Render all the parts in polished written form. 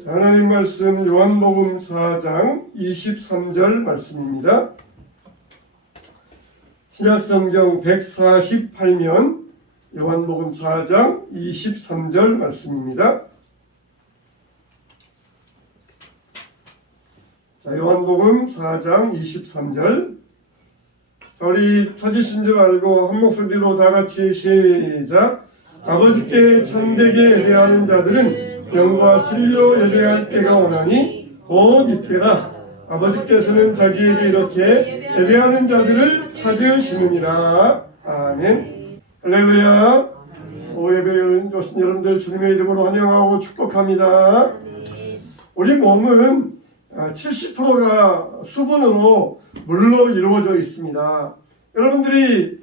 하나님 말씀 요한복음 4장 23절 말씀입니다. 신약성경 148면 요한복음 4장 23절 말씀입니다. 자, 요한복음 4장 23절. 우리 터지신 줄 알고 한 목소리로 다 같이 시작. 아버지께 참되게 예배하는 자들은 영과 진리로 예배할 때가 오나니 곧 이때다. 아버지께서는 자기에게 이렇게 예배하는 자들을 찾으시느니라. 아멘. 할렐루야. 예배에 오신 여러분들 주님의 이름으로 환영하고 축복합니다. 우리 몸은 70%가 수분으로 물로 이루어져 있습니다. 여러분들이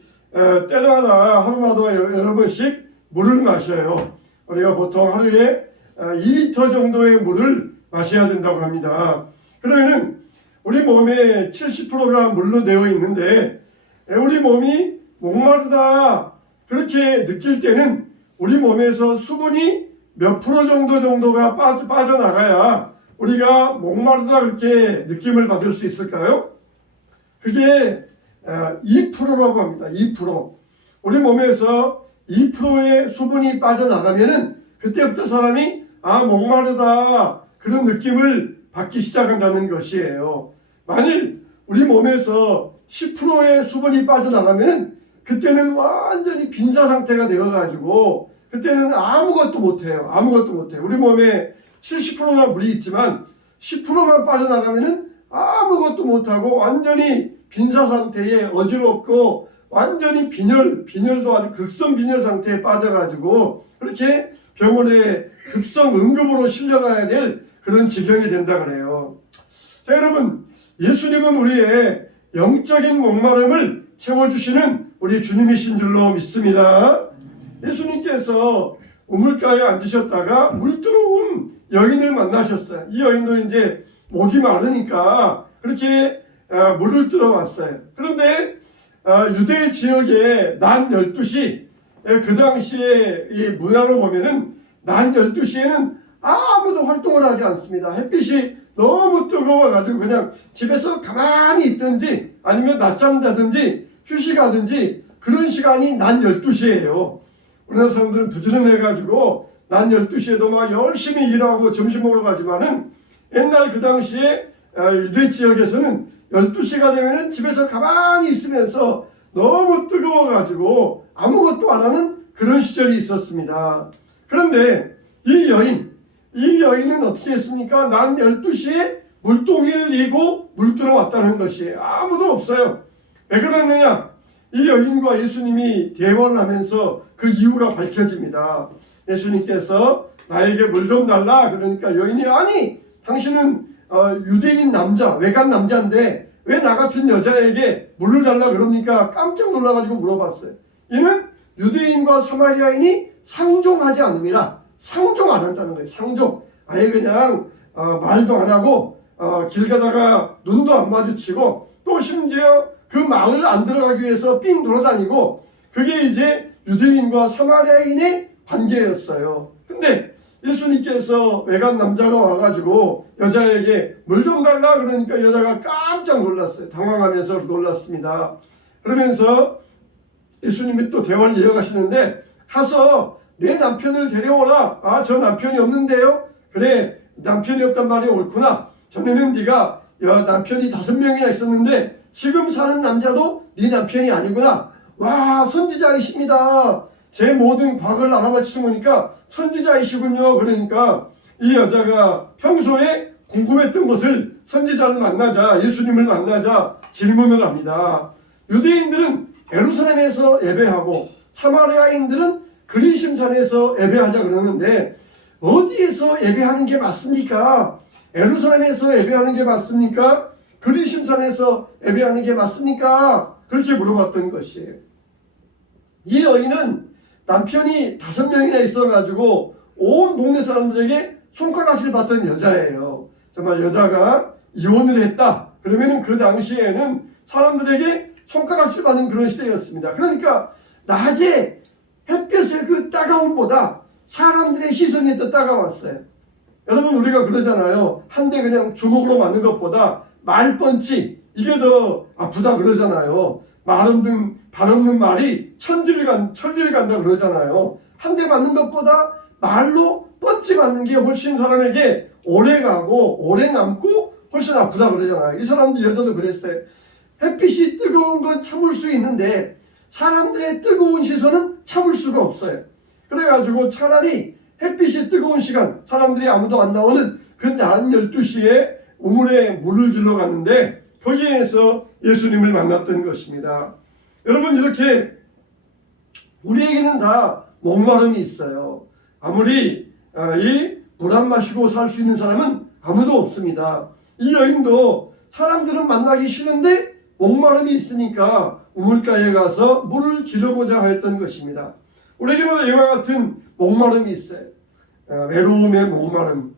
때마다 하루마다 여러 번씩 물을 마셔요. 우리가 보통 하루에 2리터 정도의 물을 마셔야 된다고 합니다. 그러면은 우리 몸의 70%가 물로 되어 있는데 우리 몸이 목마르다 그렇게 느낄 때는 우리 몸에서 수분이 몇 프로 정도가 빠져나가야 우리가 목마르다 그렇게 느낌을 받을 수 있을까요? 그게 2%라고 합니다. 2%. 우리 몸에서 2%의 수분이 빠져나가면은 그때부터 사람이 목마르다 그런 느낌을 받기 시작한다는 것이에요. 만일 우리 몸에서 10%의 수분이 빠져나가면 그때는 완전히 빈사 상태가 되어가지고 그때는 아무것도 못해요. 아무것도 못해요. 우리 몸에 70%가 물이 있지만 10%만 빠져나가면은 아무것도 못하고 완전히 빈사 상태에 어지럽고 완전히 빈혈도 아주 극성 빈혈 상태에 빠져가지고 그렇게 병원에 급성 응급으로 실려가야 될 그런 지경이 된다 그래요. 자, 여러분, 예수님은 우리의 영적인 목마름을 채워주시는 우리 주님이신 줄로 믿습니다. 예수님께서 우물가에 앉으셨다가 물 들어온 여인을 만나셨어요. 이 여인도 이제 목이 마르니까 그렇게 물을 들어왔어요. 그런데 유대 지역의 낮 12시 그 당시에 이 문화로 보면은 낮 12시에는 아무도 활동을 하지 않습니다. 햇빛이 너무 뜨거워가지고 그냥 집에서 가만히 있든지 아니면 낮잠 자든지 휴식하든지 그런 시간이 낮 12시예요. 우리나라 사람들은 부지런해가지고 낮 12시에도 막 열심히 일하고 점심 먹으러 가지만은 옛날 그 당시에 유대 지역에서는 12시가 되면은 집에서 가만히 있으면서 너무 뜨거워가지고 아무것도 안 하는 그런 시절이 있었습니다. 그런데 이 여인은 어떻게 했습니까? 낮 12시에 물동이를 이고 물 들어왔다는 것이에요. 아무도 없어요. 왜 그러느냐? 이 여인과 예수님이 대화를 하면서 그 이유가 밝혀집니다. 예수님께서 나에게 물 좀 달라. 그러니까 여인이 아니 당신은 유대인 남자, 외간 남자인데 왜 나 같은 여자에게 물을 달라 그럽니까? 깜짝 놀라가지고 물어봤어요. 이는 유대인과 사마리아인이 상종하지 않습니다. 상종 안 한다는 거예요. 상종. 아예 그냥 말도 안 하고 길 가다가 눈도 안 마주치고 또 심지어 그 마을 안 들어가기 위해서 삥 돌아다니고 그게 이제 유대인과 사마리아인의 관계였어요. 근데 예수님께서 외간 남자가 와가지고 여자에게 물 좀 달라 그러니까 여자가 깜짝 놀랐어요. 당황하면서 놀랐습니다. 그러면서 예수님이 또 대화를 이어가시는데 가서 내 남편을 데려오라. 저 남편이 없는데요. 그래 남편이 없단 말이 옳구나. 전에는 네가 남편이 5명이나 있었는데 지금 사는 남자도 네 남편이 아니구나. 와 선지자이십니다. 제 모든 과거를 알아맞히신 거니까 선지자이시군요. 그러니까 이 여자가 평소에 궁금했던 것을 선지자를 만나자 예수님을 만나자 질문을 합니다. 유대인들은 예루살렘에서 예배하고 사마리아인들은 그리심산에서 예배하자 그러는데 어디에서 예배하는 게 맞습니까? 예루살렘에서 예배하는 게 맞습니까? 그리심산에서 예배하는 게 맞습니까? 그렇게 물어봤던 것이에요. 이 여인은 남편이 5명이나 있어가지고 온 동네 사람들에게 손가락질 받던 여자예요. 정말 여자가 이혼을 했다. 그러면은 그 당시에는 사람들에게 손가락질 받는 그런 시대였습니다. 그러니까 낮에 햇볕의 그 따가움보다 사람들의 시선이 더 따가웠어요. 여러분 우리가 그러잖아요. 한 대 그냥 주먹으로 맞는 것보다 말펀치 이게 더 아프다 그러잖아요. 말 없는 말이 천리를 간다 그러잖아요. 한 대 맞는 것보다 말로 펀치 맞는 게 훨씬 사람에게 오래 가고 오래 남고 훨씬 아프다 그러잖아요. 이 사람도 여자도 그랬어요. 햇빛이 뜨거운 건 참을 수 있는데 사람들의 뜨거운 시선은 참을 수가 없어요. 그래가지고 차라리 햇빛이 뜨거운 시간, 사람들이 아무도 안 나오는 그 낮 12시에 우물에 물을 길러 갔는데 거기에서 예수님을 만났던 것입니다. 여러분 이렇게 우리에게는 다 목마름이 있어요. 아무리 이 물 안 마시고 살 수 있는 사람은 아무도 없습니다. 이 여인도 사람들은 만나기 싫은데 목마름이 있으니까 우물가에 가서 물을 길어보자 했던 것입니다. 우리에게는 이와 같은 목마름이 있어요. 외로움의 목마름.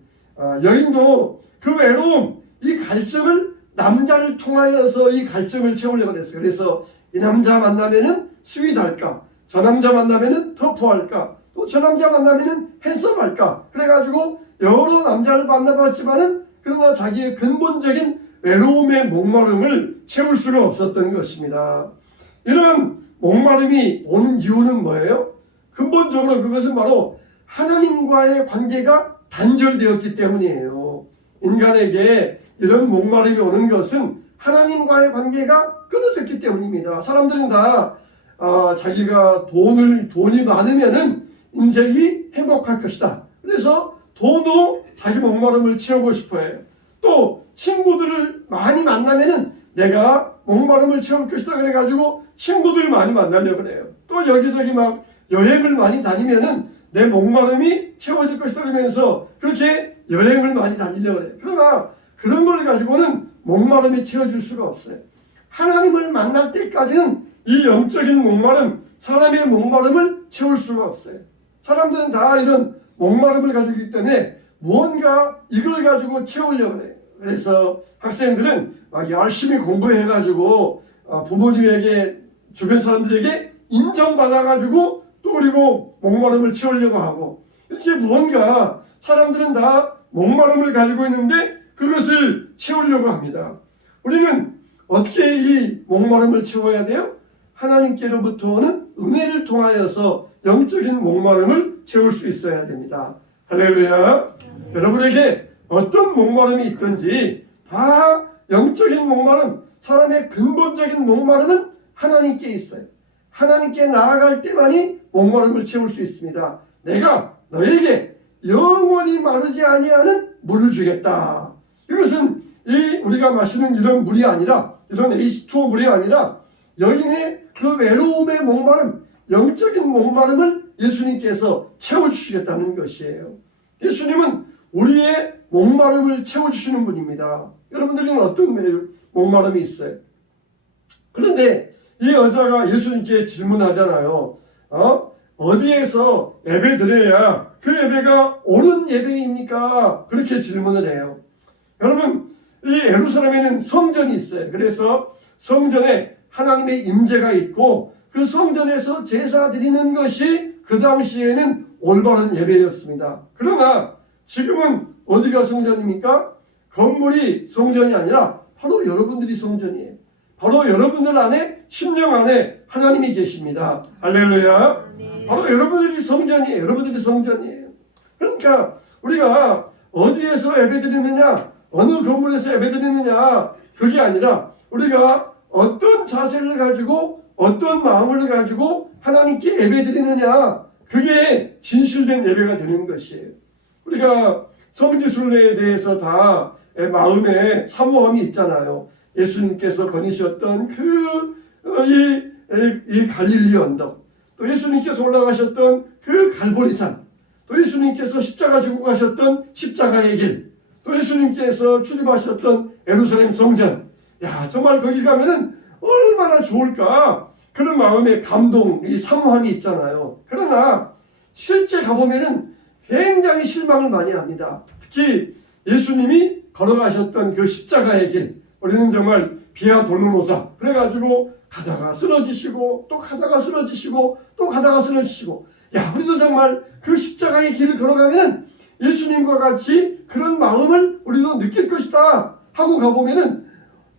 여인도 그 외로움, 이 갈증을 남자를 통하여서 이 갈증을 채우려고 했어요. 그래서 이 남자 만나면은 스윗할까? 저 남자 만나면은 터프할까? 또 저 남자 만나면은 핸섬할까? 그래가지고 여러 남자를 만나봤지만은 그러나 자기의 근본적인 외로움의 목마름을 채울 수가 없었던 것입니다. 이런 목마름이 오는 이유는 뭐예요? 근본적으로 그것은 바로 하나님과의 관계가 단절되었기 때문이에요. 인간에게 이런 목마름이 오는 것은 하나님과의 관계가 끊어졌기 때문입니다. 사람들은 다 자기가 돈이 많으면은 인생이 행복할 것이다. 그래서 돈으로 자기 목마름을 채우고 싶어해요. 또 친구들을 많이 만나면은 내가 목마름을 채울 것이다 그래가지고 친구들 많이 만나려고 그래요. 또 여기저기 막 여행을 많이 다니면은 내 목마름이 채워질 것이다 그러면서 그렇게 여행을 많이 다니려고 그래요. 그러나 그런 걸 가지고는 목마름이 채워질 수가 없어요. 하나님을 만날 때까지는 이 영적인 목마름, 사람의 목마름을 채울 수가 없어요. 사람들은 다 이런 목마름을 가지고 있기 때문에 무언가 이걸 가지고 채우려고 해요. 그래서 학생들은 열심히 공부해가지고 부모님에게 주변 사람들에게 인정받아가지고 또 그리고 목마름을 채우려고 하고 이렇게 무언가 사람들은 다 목마름을 가지고 있는데 그것을 채우려고 합니다. 우리는 어떻게 이 목마름을 채워야 돼요? 하나님께로부터 오는 은혜를 통하여서 영적인 목마름을 채울 수 있어야 됩니다. 할렐루야. 여러분에게 어떤 목마름이 있든지 다 영적인 목마름, 사람의 근본적인 목마름은 하나님께 있어요. 하나님께 나아갈 때만이 목마름을 채울 수 있습니다. 내가 너에게 영원히 마르지 아니하는 물을 주겠다. 이것은 우리가 마시는 이런 물이 아니라 이런 H2O 물이 아니라 여인의 그 외로움의 목마름, 영적인 목마름을 예수님께서 채워주시겠다는 것이에요. 예수님은 우리의 목마름을 채워주시는 분입니다. 여러분들은 어떤 목마름이 있어요? 그런데 이 여자가 예수님께 질문하잖아요. 어디에서 예배 드려야 그 예배가 옳은 예배입니까? 그렇게 질문을 해요. 여러분, 이 예루살렘에는 성전이 있어요. 그래서 성전에 하나님의 임재가 있고 그 성전에서 제사 드리는 것이 그 당시에는 올바른 예배였습니다. 그러나 지금은 어디가 성전입니까? 건물이 성전이 아니라 바로 여러분들이 성전이에요. 바로 여러분들 안에, 심령 안에 하나님이 계십니다. 할렐루야. 바로 여러분들이 성전이에요. 여러분들이 성전이에요. 그러니까 우리가 어디에서 예배드리느냐, 어느 건물에서 예배드리느냐, 그게 아니라 우리가 어떤 자세를 가지고 어떤 마음을 가지고 하나님께 예배드리느냐, 그게 진실된 예배가 되는 것이에요. 우리가 성지순례에 대해서 다 마음에 사모함이 있잖아요. 예수님께서 거니셨던 이 갈릴리 언덕, 또 예수님께서 올라가셨던 그 갈보리산, 또 예수님께서 십자가 지고 가셨던 십자가의 길, 또 예수님께서 출입하셨던 예루살렘 성전. 야, 정말 거기 가면은 얼마나 좋을까? 그런 마음의 감동, 이 사모함이 있잖아요. 그러나 실제 가보면은 굉장히 실망을 많이 합니다. 특히 예수님이 걸어가셨던 그 십자가의 길, 우리는 정말 비아 돌로노사, 그래가지고 가다가 쓰러지시고 또 가다가 쓰러지시고 또 가다가 쓰러지시고, 야, 우리도 정말 그 십자가의 길을 걸어가면 예수님과 같이 그런 마음을 우리도 느낄 것이다 하고 가보면은,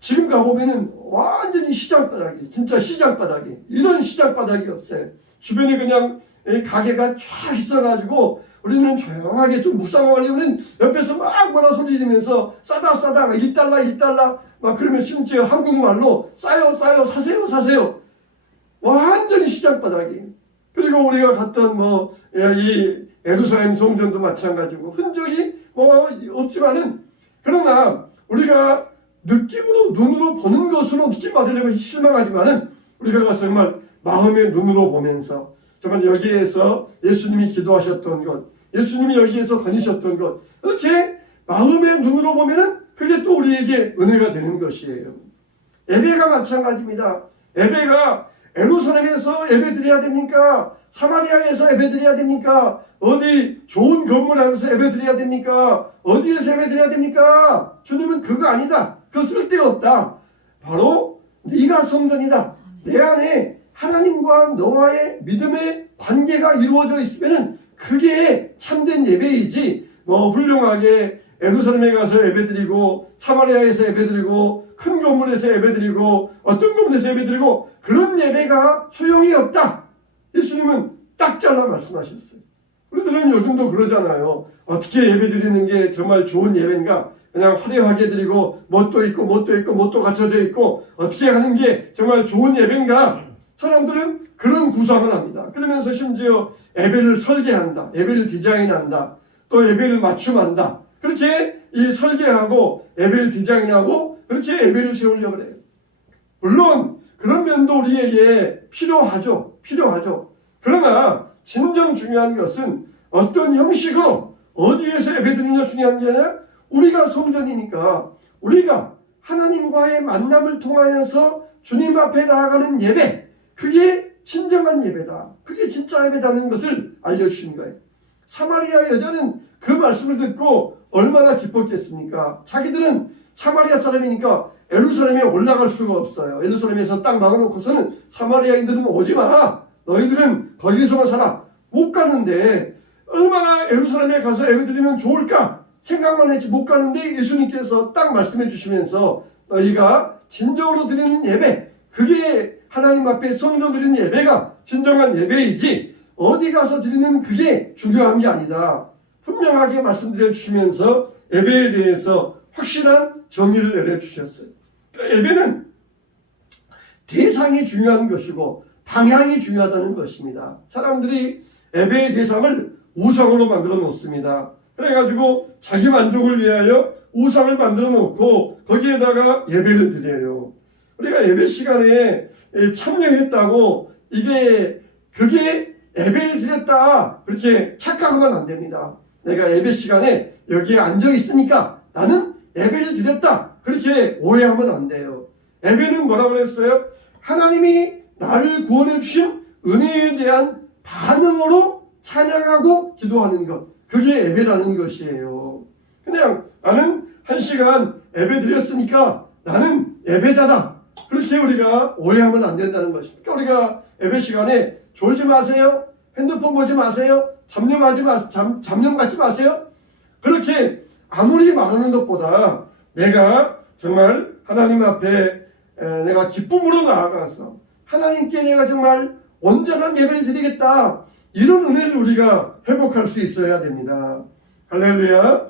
지금 가보면은 완전히 시장바닥이, 진짜 시장바닥이, 이런 시장바닥이 없어요. 주변에 그냥 가게가 쫙 있어가지고 우리는 조용하게 좀 묵상하려면 옆에서 막 뭐라 소리 지면서 싸다 1달러 막 그러면 심지어 한국말로 싸요 사세요 완전히 시장바닥이. 그리고 우리가 갔던 이 예루살렘 성전도 마찬가지고 흔적이 없지만은, 그러나 우리가 느낌으로, 눈으로 보는 것으로 느낌 받으려면 실망하지만은, 우리가 가서 정말 마음의 눈으로 보면서 정말 여기에서 예수님이 기도하셨던 것, 예수님이 여기에서 거니셨던 것, 이렇게 마음의 눈으로 보면은 그게 또 우리에게 은혜가 되는 것이에요. 예배가 마찬가지입니다. 예배가 예루살렘에서 예배드려야 됩니까? 사마리아에서 예배드려야 됩니까? 어디 좋은 건물 안에서 예배드려야 됩니까? 어디에서 예배드려야 됩니까? 주님은 그거 아니다. 그거 쓸데없다. 바로 네가 성전이다. 내 안에 하나님과 너와의 믿음의 관계가 이루어져 있으면 그게 참된 예배이지, 훌륭하게 예루살렘에 가서 예배드리고 사마리아에서 예배드리고 큰 건물에서 예배드리고 어떤 건물에서 예배드리고 그런 예배가 소용이 없다. 예수님은 딱 잘라 말씀하셨어요. 우리들은 요즘도 그러잖아요. 어떻게 예배드리는 게 정말 좋은 예배인가? 그냥 화려하게 드리고 뭣도 있고 뭣도 갖춰져 있고 어떻게 하는 게 정말 좋은 예배인가? 사람들은 그런 구상을 합니다. 그러면서 심지어 예배를 설계한다, 예배를 디자인한다, 또 예배를 맞춤한다. 그렇게 이 설계하고 예배를 디자인하고 그렇게 예배를 세우려고 해요. 물론 그런 면도 우리에게 필요하죠. 그러나 진정 중요한 것은 어떤 형식으로 어디에서 예배드리냐 중요한 게 아니라, 우리가 성전이니까 우리가 하나님과의 만남을 통하여서 주님 앞에 나아가는 예배, 그게 진정한 예배다. 그게 진짜 예배다는 것을 알려주신 거예요. 사마리아 여자는 그 말씀을 듣고 얼마나 기뻤겠습니까? 자기들은 사마리아 사람이니까 예루살렘에 올라갈 수가 없어요. 예루살렘에서 딱 막아놓고서는 사마리아인들은 오지 마라. 너희들은 거기서만 살아. 못 가는데 얼마나 예루살렘에 가서 예배드리면 좋을까 생각만 했지 못 가는데, 예수님께서 딱 말씀해 주시면서 너희가 진정으로 드리는 예배, 그게 하나님 앞에 성전 드리는 예배가 진정한 예배이지 어디 가서 드리는 그게 중요한 게 아니다. 분명하게 말씀드려 주시면서 예배에 대해서 확실한 정의를 내려주셨어요. 그러니까 예배는 대상이 중요한 것이고 방향이 중요하다는 것입니다. 사람들이 예배의 대상을 우상으로 만들어 놓습니다. 그래가지고 자기 만족을 위하여 우상을 만들어 놓고 거기에다가 예배를 드려요. 우리가 예배 시간에 참여했다고 그게 예배를 드렸다 그렇게 착각하면 안 됩니다. 내가 예배 시간에 여기에 앉아 있으니까 나는 예배를 드렸다 그렇게 오해하면 안 돼요. 예배는 뭐라고 그랬어요? 하나님이 나를 구원해 주신 은혜에 대한 반응으로 찬양하고 기도하는 것, 그게 예배라는 것이에요. 그냥 나는 1시간 예배 드렸으니까 나는 예배자다, 그렇게 우리가 오해하면 안 된다는 것입니다. 그러니까 우리가 예배 시간에 졸지 마세요, 핸드폰 보지 마세요, 잡념 갖지 마세요. 그렇게 아무리 말하는 것보다 내가 정말 하나님 앞에 내가 기쁨으로 나아가서 하나님께 내가 정말 온전한 예배를 드리겠다, 이런 은혜를 우리가 회복할 수 있어야 됩니다. 할렐루야.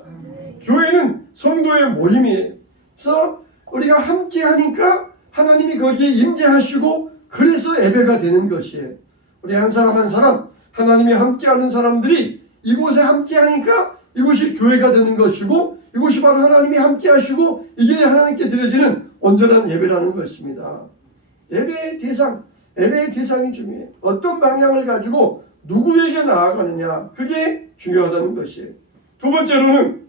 교회는 성도의 모임이에요. 그래서 우리가 함께 하니까 하나님이 거기에 임재하시고 그래서 예배가 되는 것이에요. 우리 한 사람 한 사람 하나님이 함께하는 사람들이 이곳에 함께하니까 이곳이 교회가 되는 것이고, 이곳이 바로 하나님이 함께하시고 이게 하나님께 드려지는 온전한 예배라는 것입니다. 예배의 대상이 중요해요. 어떤 방향을 가지고 누구에게 나아가느냐, 그게 중요하다는 것이에요. 두 번째로는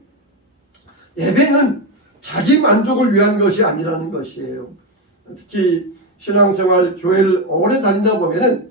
예배는 자기 만족을 위한 것이 아니라는 것이에요. 특히 신앙생활 교회를 오래 다니다 보면은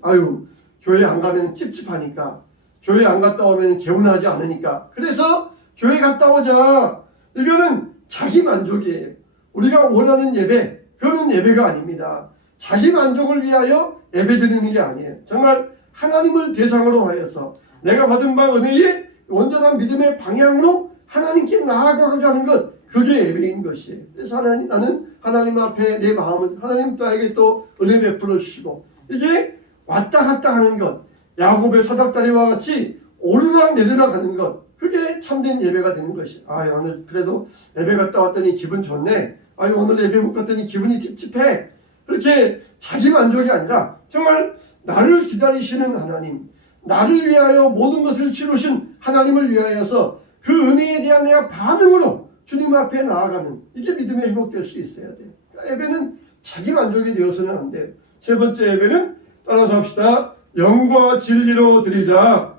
교회 안 가면 찝찝하니까, 교회 안 갔다 오면 개운하지 않으니까, 그래서 교회 갔다 오자, 이거는 자기 만족이에요. 우리가 원하는 예배, 그거는 예배가 아닙니다. 자기 만족을 위하여 예배 드리는 게 아니에요. 정말 하나님을 대상으로 하여서 내가 받은 바 은혜에 온전한 믿음의 방향으로 하나님께 나아가고자 하는 것, 그게 예배인 것이에요. 그래서 나는 하나님 앞에 내 마음을, 하나님 나에게 또 은혜 베풀어 주시고, 이게 왔다 갔다 하는 것, 야곱의 사닥다리와 같이 오르락 내리락 하는 것, 그게 참된 예배가 되는 것이. 오늘 그래도 예배 갔다 왔더니 기분 좋네. 오늘 예배 못 갔더니 기분이 찝찝해. 그렇게 자기 만족이 아니라 정말 나를 기다리시는 하나님, 나를 위하여 모든 것을 치르신 하나님을 위하여서 그 은혜에 대한 내가 반응으로 주님 앞에 나아가는, 이게 믿음의 회복될 수 있어야 돼요. 그러니까 예배는 자기 만족이 되어서는 안 돼요. 세 번째 예배는 따라서 합시다. 영과 진리로 드리자.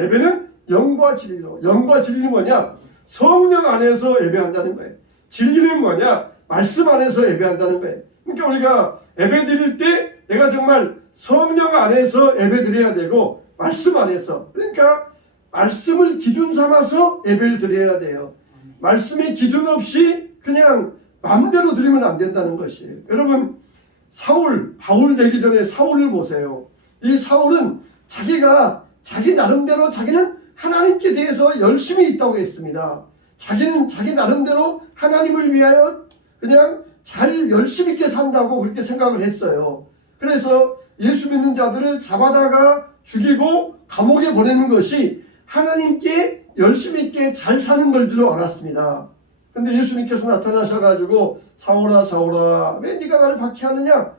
예배는 영과 진리로. 영과 진리는 뭐냐? 성령 안에서 예배한다는 거예요. 진리는 뭐냐? 말씀 안에서 예배한다는 거예요. 그러니까 우리가 예배 드릴 때 내가 정말 성령 안에서 예배 드려야 되고, 말씀 안에서, 그러니까 말씀을 기준 삼아서 예배를 드려야 돼요. 말씀의 기준 없이 그냥 마음대로 드리면 안 된다는 것이에요. 여러분, 바울 되기 전에 사울을 보세요. 이 사울은 자기 나름대로 자기는 하나님께 대해서 열심히 있다고 했습니다. 자기는 자기 나름대로 하나님을 위하여 그냥 잘 열심히 있게 산다고 그렇게 생각을 했어요. 그래서 예수 믿는 자들을 잡아다가 죽이고 감옥에 보내는 것이 하나님께 열심히 있게 잘 사는 걸 줄 알았습니다. 근데 예수님께서 나타나셔가지고 사울아 사울아 왜 네가 나를 박해하느냐?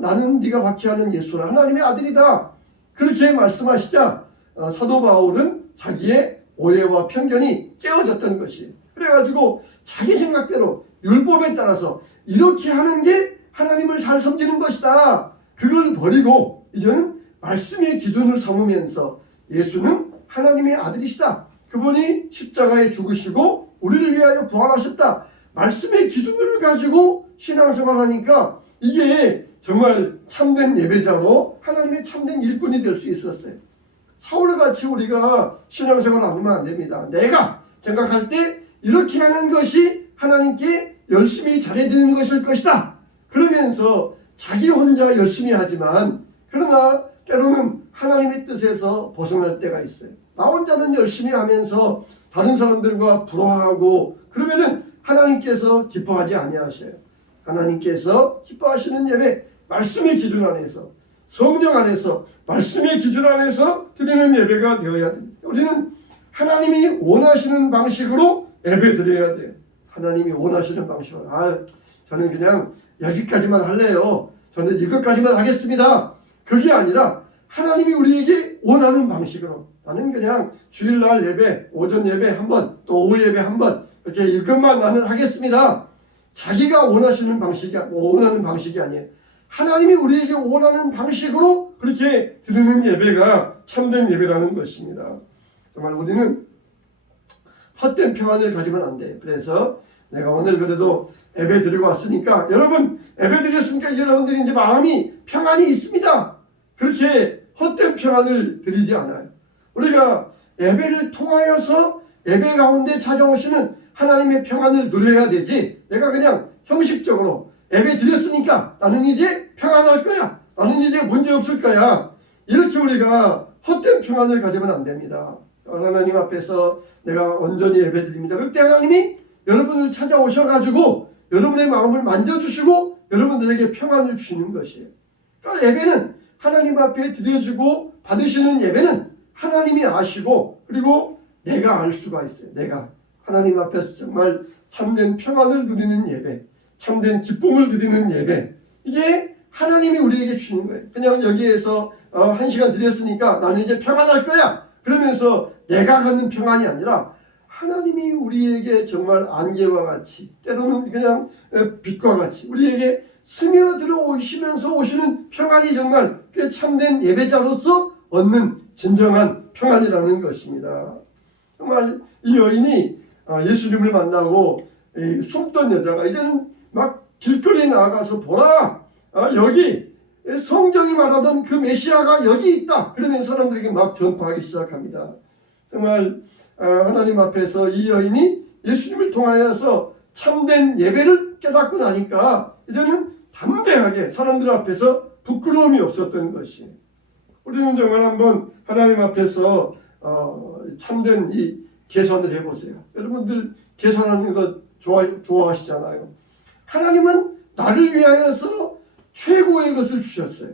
나는 네가 박해하는 예수라, 하나님의 아들이다. 그렇게 말씀하시자 사도 바울은 자기의 오해와 편견이 깨어졌던 것이에요. 그래가지고 자기 생각대로 율법에 따라서 이렇게 하는 게 하나님을 잘 섬기는 것이다. 그걸 버리고 이제는 말씀의 기준을 삼으면서 예수는 하나님의 아들이시다. 그분이 십자가에 죽으시고 우리를 위하여 부활하셨다. 말씀의 기준을 가지고 신앙생활하니까 이게 정말 참된 예배자로 하나님의 참된 일꾼이 될 수 있었어요. 사울같이 우리가 신앙생활을 안 하면 안 됩니다. 내가 생각할 때 이렇게 하는 것이 하나님께 열심히 잘해드리는 것일 것이다. 그러면서 자기 혼자 열심히 하지만 그러나 때로는 하나님의 뜻에서 벗어날 때가 있어요. 나 혼자는 열심히 하면서 다른 사람들과 불화하고 그러면은 하나님께서 기뻐하지 아니하셔요. 하나님께서 기뻐하시는 예배, 말씀의 기준 안에서, 성령 안에서, 말씀의 기준 안에서 드리는 예배가 되어야 됩니다. 우리는 하나님이 원하시는 방식으로 예배 드려야 돼요. 하나님이 원하시는 방식으로. 저는 그냥 여기까지만 할래요. 저는 이것까지만 하겠습니다. 그게 아니라 하나님이 우리에게 원하는 방식으로. 나는 그냥 주일날 예배, 오전 예배 한 번, 또 오후 예배 한 번, 이렇게 이것만 나는 하겠습니다. 자기가 원하시는 원하는 방식이 아니에요. 하나님이 우리에게 원하는 방식으로 그렇게 드리는 예배가 참된 예배라는 것입니다. 정말 우리는 헛된 평안을 가지면 안 돼요. 그래서 내가 오늘 그래도 예배 드리고 왔으니까, 여러분 예배 드렸으니까 여러분들이 이제 마음이 평안이 있습니다. 그렇게 헛된 평안을 드리지 않아요. 우리가 예배를 통하여서 예배 가운데 찾아오시는 하나님의 평안을 누려야 되지, 내가 그냥 형식적으로 예배 드렸으니까 나는 이제 평안할 거야, 나는 이제 문제 없을 거야, 이렇게 우리가 헛된 평안을 가지면 안 됩니다. 하나님 앞에서 내가 온전히 예배 드립니다. 그때 하나님이 여러분을 찾아오셔가지고 여러분의 마음을 만져주시고 여러분들에게 평안을 주시는 것이에요. 그러니까 예배는 하나님 앞에 드려지고 받으시는 예배는 하나님이 아시고, 그리고 내가 알 수가 있어요. 내가 하나님 앞에서 정말 참된 평안을 누리는 예배, 참된 기쁨을 드리는 예배, 이게 하나님이 우리에게 주는 거예요. 그냥 여기에서 1시간 드렸으니까 나는 이제 평안할 거야 그러면서 내가 갖는 평안이 아니라 하나님이 우리에게 정말 안개와 같이, 때로는 그냥 빛과 같이 우리에게 스며들어 오시면서 오시는 평안이 정말 꽤 참된 예배자로서 얻는 진정한 평안이라는 것입니다. 정말 이 여인이 예수님을 만나고 숨던 여자가 이제는 막 길거리에 나가서 보라, 여기 성경이 말하던 그 메시아가 여기 있다. 그러면 사람들에게 막 전파하기 시작합니다. 정말 하나님 앞에서 이 여인이 예수님을 통하여서 참된 예배를 깨닫고 나니까 이제는 담대하게 사람들 앞에서 부끄러움이 없었던 것이. 우리는 정말 한번 하나님 앞에서 참된 이 계산을 해보세요. 여러분들 계산하는 거 좋아하시잖아요. 하나님은 나를 위하여서 최고의 것을 주셨어요.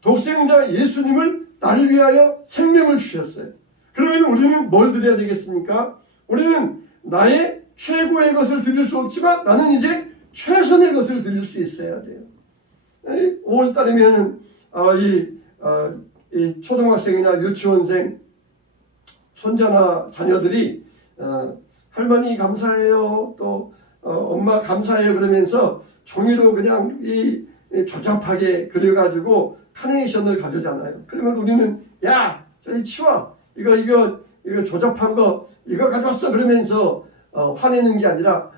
독생자 예수님을 나를 위하여 생명을 주셨어요. 그러면 우리는 뭘 드려야 되겠습니까? 우리는 나의 최고의 것을 드릴 수 없지만 나는 이제 최선의 것을 드릴 수 있어야 돼요. 5월달이면 이 초등학생이나 유치원생 손자나 자녀들이 할머니 감사해요, 또 엄마 감사해요 그러면서 종이로 그냥 이 조잡하게 그려가지고 카네이션을 가져잖아요. 그러면 우리는 야 저기 치워, 이거 조잡한 거 이거 가져왔어 그러면서 화내는 게 아니라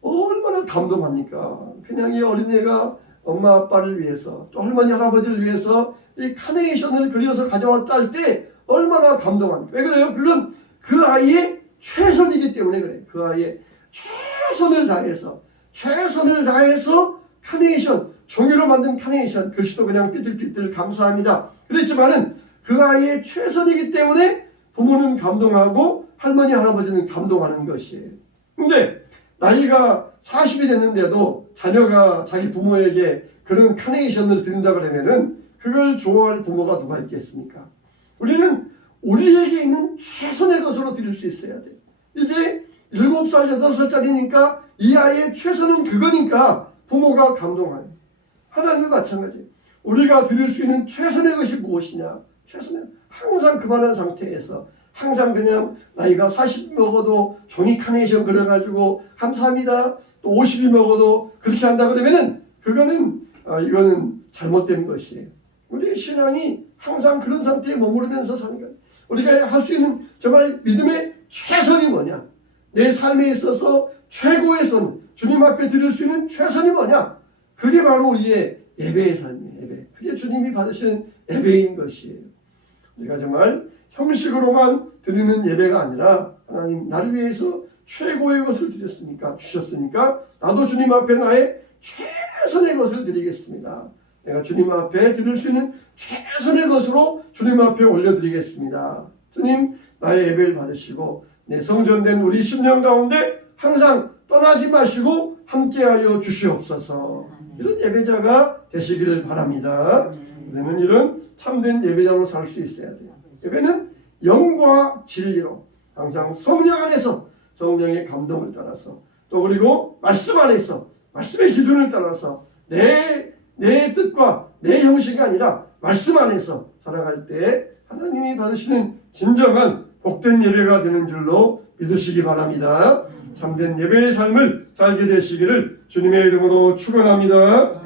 얼마나 감동합니까? 그냥 이 어린애가 엄마 아빠를 위해서 또 할머니 할아버지를 위해서 이 카네이션을 그려서 가져왔다 할 때 얼마나 감동합니까? 왜 그래요? 그건 그 아이의 최선이기 때문에 그래요. 그 아이의 최선을 다해서 카네이션, 종이로 만든 카네이션, 글씨도 그냥 삐뚤삐뚤 감사합니다 그랬지만은 그 아이의 최선이기 때문에 부모는 감동하고 할머니 할아버지는 감동하는 것이에요. 근데 나이가 40이 됐는데도 자녀가 자기 부모에게 그런 카네이션을 드린다 그러면은 그걸 좋아할 부모가 누가 있겠습니까? 우리는 우리에게 있는 최선의 것으로 드릴 수 있어야 돼요. 이제 7살, 8살짜리니까 이 아이의 최선은 그거니까 부모가 감동해요. 하나님도 마찬가지예요. 우리가 드릴 수 있는 최선의 것이 무엇이냐? 최선의 항상 그만한 상태에서 항상 그냥 나이가 40 먹어도 종이 카네이션 그려가지고 감사합니다. 또 50이 먹어도 그렇게 한다 그러면은 그거는 이거는 잘못된 것이에요. 우리의 신앙이 항상 그런 상태에 머무르면서 사는 거예요. 우리가 할 수 있는 정말 믿음의 최선이 뭐냐? 내 삶에 있어서 최고의 선, 주님 앞에 드릴 수 있는 최선이 뭐냐? 그게 바로 우리의 예배의 삶이에요. 예배. 그게 주님이 받으시는 예배인 것이에요. 우리가 정말 형식으로만 드리는 예배가 아니라 하나님 나를 위해서 최고의 것을 주셨으니까 나도 주님 앞에 나의 최선의 것을 드리겠습니다. 내가 주님 앞에 드릴 수 있는 최선의 것으로 주님 앞에 올려드리겠습니다. 주님 나의 예배를 받으시고 내 성전된 우리 10년 가운데 항상 떠나지 마시고 함께하여 주시옵소서. 이런 예배자가 되시기를 바랍니다. 우리는 이런 참된 예배자로 살 수 있어야 돼요. 예배는 영과 진리로 항상 성령 안에서 성령의 감동을 따라서 또 그리고 말씀 안에서 말씀의 기준을 따라서 내 뜻과 내 형식이 아니라 말씀 안에서 살아갈 때 하나님이 받으시는 진정한 복된 예배가 되는 줄로 믿으시기 바랍니다. 참된 예배의 삶을 살게 되시기를 주님의 이름으로 축원합니다.